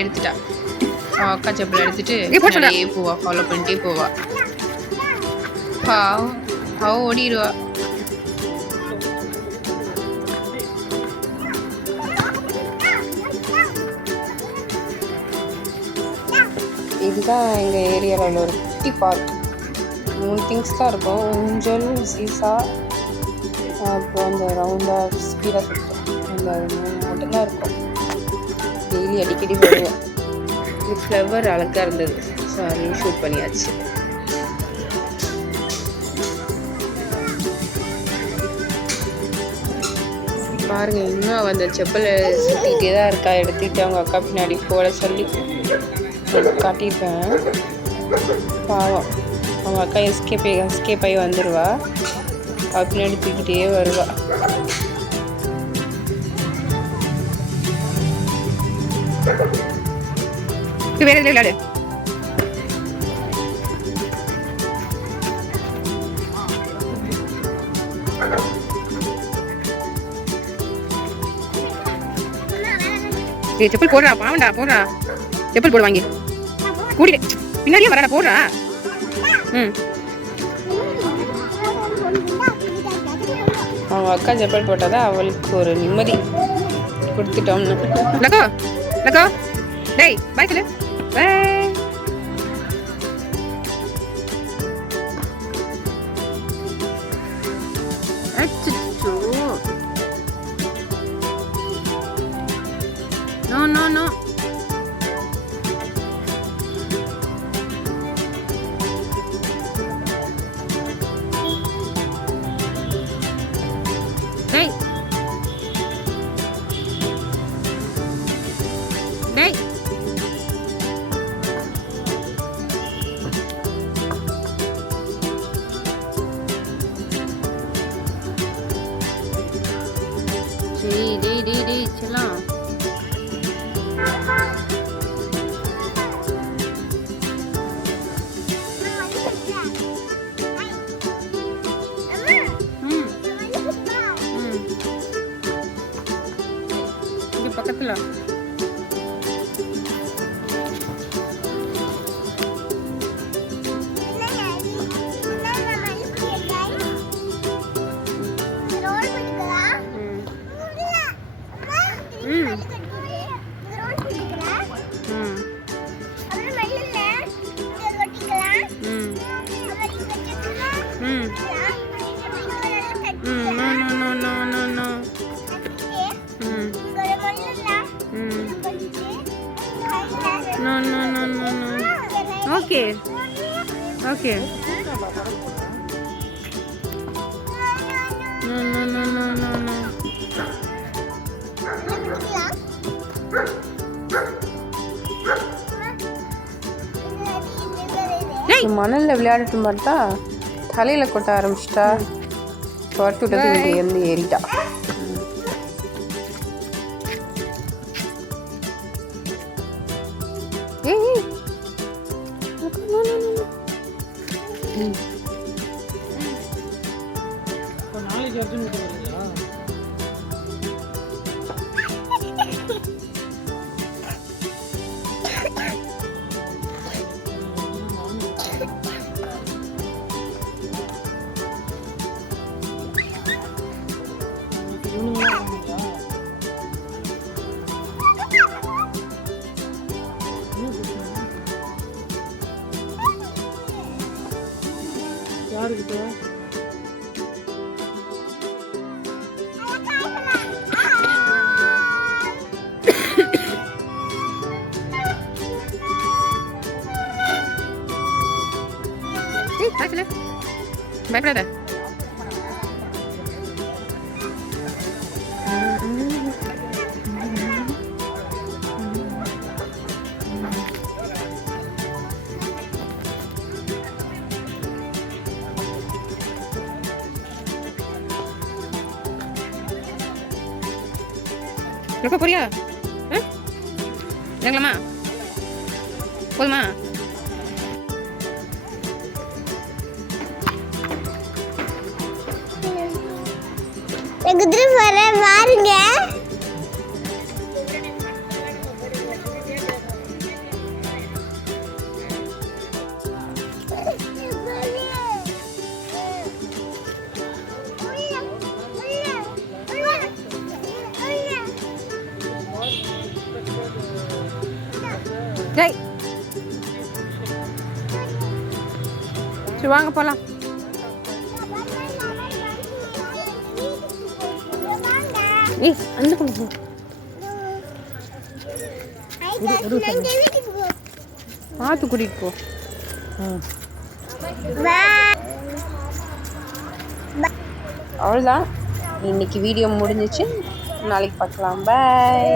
எடுத்துட்டா. அவள் அக்கா செப்பல் எடுத்துட்டு அப்படியே போவா, ஃபாலோ பண்ணிட்டே போவா. பாவம் அவ ஓடிடுவா. இதுதான் எங்கள் ஏரியாவில் உள்ள ஒரு குட்டி பார்க். 3 திங்ஸ் தான் இருக்கும். ஊஞ்சல், சீசா, அப்புறம் அந்த ரவுண்டாக ஸ்பீடாக சுற்றும். அந்த 3 மட்டும்தான் இருக்கும். டெய்லி அடிக்கடி வருவேன். இது ஃப்ளவர் அழகாக இருந்தது, ஸோ அதையும் ஷூட் பண்ணியாச்சு. பாருங்கள், இன்னும் அவள் அந்த செப்பலை சுற்றிக்கிட்டே தான் இருக்கா. எடுத்துக்கிட்டு அவங்க அக்கா பின்னாடி போட சொல்லி காட்டியிருப்பேன். பாவம், அவங்க அக்கா எஸ்கேப் ஆகி வந்துடுவா. அவள் பின்னாடி தூக்கிட்டே வருவா. வேற விளையாடு. செப்பல் போடுறா, பாவண்டா, போடுறா. செப்பல் போடு, வாங்கி கூட்டிட்டு பின்னாடியே வரடா, போடுறா. அவன் அக்கா செப்பல் போட்டாதான் அவளுக்கு ஒரு நிம்மதி. கொடுத்துட்டோம்னு. லக்கோ லக்கோ, டேய் பாய் சொல்லு. பாய். அச்சச்சோ, நோ நோ நோ. டேய் டேய், டேய் டேய் டேய் செல்லம். இங்கே பக்கத்தில் No, no, no, no, no. Okay. Okay. No, no, no, no, no, no. மணலில் விளையாடிட்டு பார்த்தா தலையில் கொட்ட ஆரம்பிச்சிட்டா. துரத்து விட்டது இங்கே இருந்து ஏறிட்டா. யாருக்கிட்ட பயப்படாத. எப்போ போறியா? இறங்கலாமா? போதுமா? குதிரை வர பாருங்க. ஜெய் சரி வாங்க போகலாம். ஏய் அந்த போ பார்த்து கூட்டிகிட்டு போ. அவ்வளோதான், இன்னைக்கு வீடியோ முடிஞ்சிச்சு. நாளைக்கு பார்க்கலாம். பாய்.